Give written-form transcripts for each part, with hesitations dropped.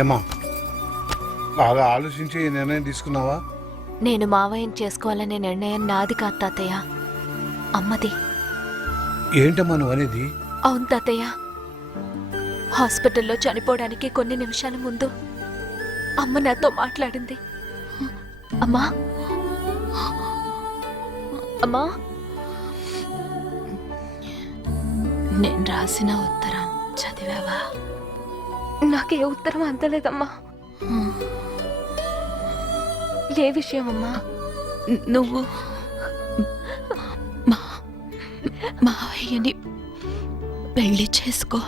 ఏమా బాగా ఆలోచించి ఈ నిర్ణయం తీసుకున్నావా? నేను మావయ్యని చేసుకోవాలనే నిర్ణయం నాది కాదు తాతయ్య, అమ్మది. ఏంటమ్మా నువ్వు అనేది? అవును తాతయ్య, హాస్పిటల్లో చనిపోవడానికి కొన్ని నిమిషాల ముందు అమ్మ నాతో మాట్లాడింది. అమ్మా అమ్మా, నేను రాసిన ఉత్తరం చదివావా? నాకే ఉత్తరం అందలేదమ్మా. ఏ విషయం అమ్మా? నువ్వు మావయ్యని పెళ్లి చేసుకో.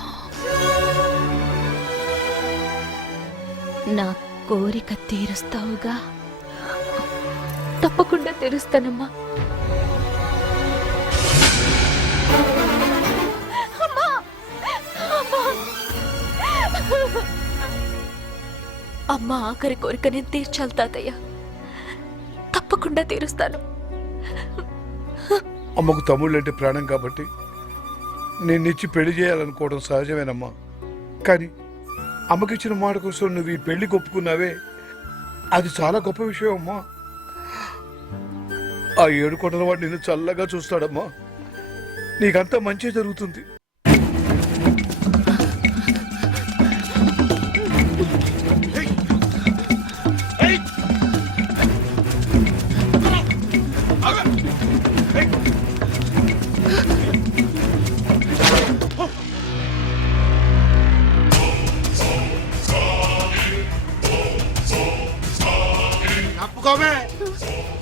నా కోరిక తీరుస్తావుగా? తప్పకుండా తెరుస్తానమ్మా. అమ్మ ఆఖరి కోరిక నేను తీర్చాలి తాతయ్య, తప్పకుండా తీరుస్తాను. అమ్మకు తమ్ముళ్ళు అంటే ప్రాణం కాబట్టి నేనిచ్చి పెళ్లి చేయాలనుకోవడం సహజమేనమ్మా. కానీ అమ్మకిచ్చిన మాట కోసం నువ్వు ఈ పెళ్లికి ఒప్పుకున్నావే, అది చాలా గొప్ప విషయం అమ్మా. ఆ 7 కొండల వాడు నిన్ను చల్లగా చూస్తాడమ్మా. నీకంతా మంచి జరుగుతుంది.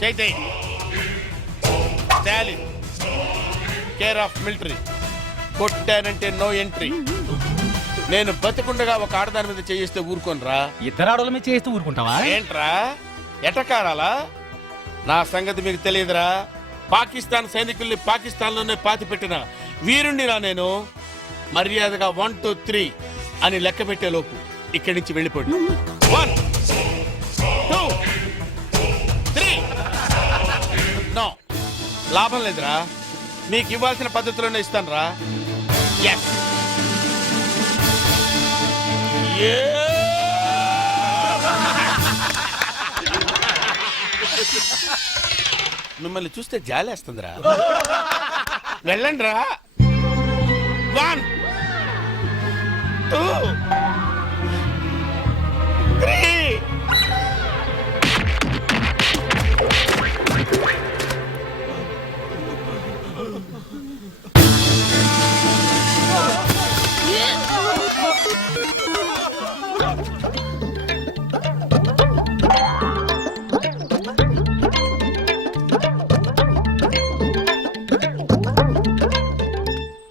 చైతే స్టాలిన్ కేర్ ఆఫ్ మిలిటరీ, కొట్టానంటే నో ఎంట్రీ. నేను బతికుండగా ఒక ఆడదాని మీద చేయిస్తే ఊరుకోనరా? ఇద్దరు ఆడవాళ్ళ మీద చేయిస్తే ఊరుకుంటావా? ఏంట్రా ఎటకారాలా? నా సంగతి మీకు తెలియదురా. పాకిస్తాన్ సైనికుల్ని పాకిస్తాన్లోనే పాతి పెట్టిన వీరుణ్ణిరా నేను. మర్యాదగా 1 2 3 అని లెక్క పెట్టే లోపు ఇక్కడి నుంచి వెళ్ళిపోండి. 1 2 3. నో, లాభం లేదురా. మీకు ఇవ్వాల్సిన పద్ధతిలోనే ఇస్తాను రా. ఎస్. మిమ్మల్ని చూస్తే జాలేస్తుందిరా. వెళ్ళండి రా. 1 2 3.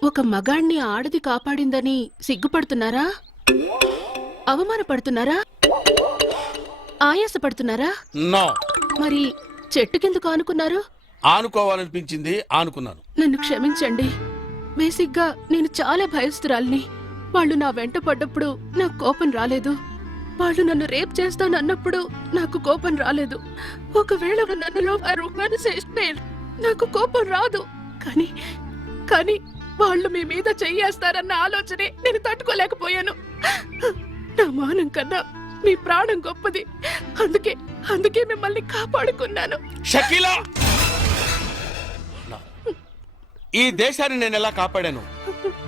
ఒక మగాణ్ణి ఆడది కాపాడిందని సిగ్గుపడుతున్నారా? అవమానపడుతున్నారా? ఆయాసపడుతున్నారా? నో. మరి చెట్టు కిందకు ఆనుకున్నారు? ఆనుకోవాలనిపించింది, ఆనుకున్నాను. నన్ను క్షమించండి. బేసిక్గా నేను చాలా భయస్తురాల్ని. వాళ్ళు నా వెంట పడ్డప్పుడు నాకు కోపం రాలేదు. వాళ్ళు నన్ను రేప్ చేస్తానన్నప్పుడు నాకు కోపం రాలేదు. ఒకవేళ నన్నులో నాకు కోపం రాదు. కానీ వాళ్ళు మీ మీద చెయ్యేస్తారన్న ఆలోచనే నేను తట్టుకోలేకపోయాను. నా మానం కన్నా మీ ప్రాణం గొప్పది. అందుకే మిమ్మల్ని కాపాడుకున్నాను. షకీలా, ఈ దేశాన్ని నేను ఎలా కాపాడాను,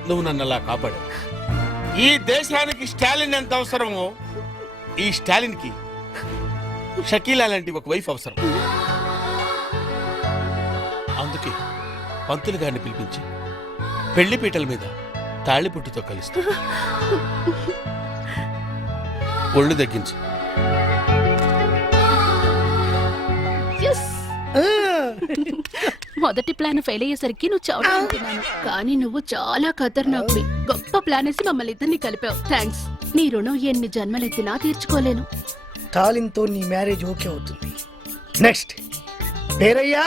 నువ్వు నన్ను ఎలా కాపాడావు. ఈ దేశానికి స్టాలిన్ ఎంత అవసరమో, ఈ స్టాలిన్ కి షకీలా లాంటి ఒక వైఫ్ అవసరం. అందుకే పంతులు గారిని పిలిపించి పెళ్లిపీటల మీద తాళిపుట్టుతో కలుస్తా. ఒళ్ళు తగ్గించు. మొదటి ప్లాన్ ఫెయిల్ అయ్యేసరికి నువ్వు చావుతున్నాను, కానీ నువ్వు చాలా ఖతర్నాకువి. గొప్ప ప్లాన్ వేసి మమ్మల్ని ఇద్దరిని కలిపావు. థ్యాంక్స్. నీ రుణం ఎన్ని జన్మలెత్తినా తీర్చుకోలేను. స్టాలిన్తో నీ మ్యారేజ్ ఓకే అవుతుంది. నెక్స్ట్ పేరయ్యా.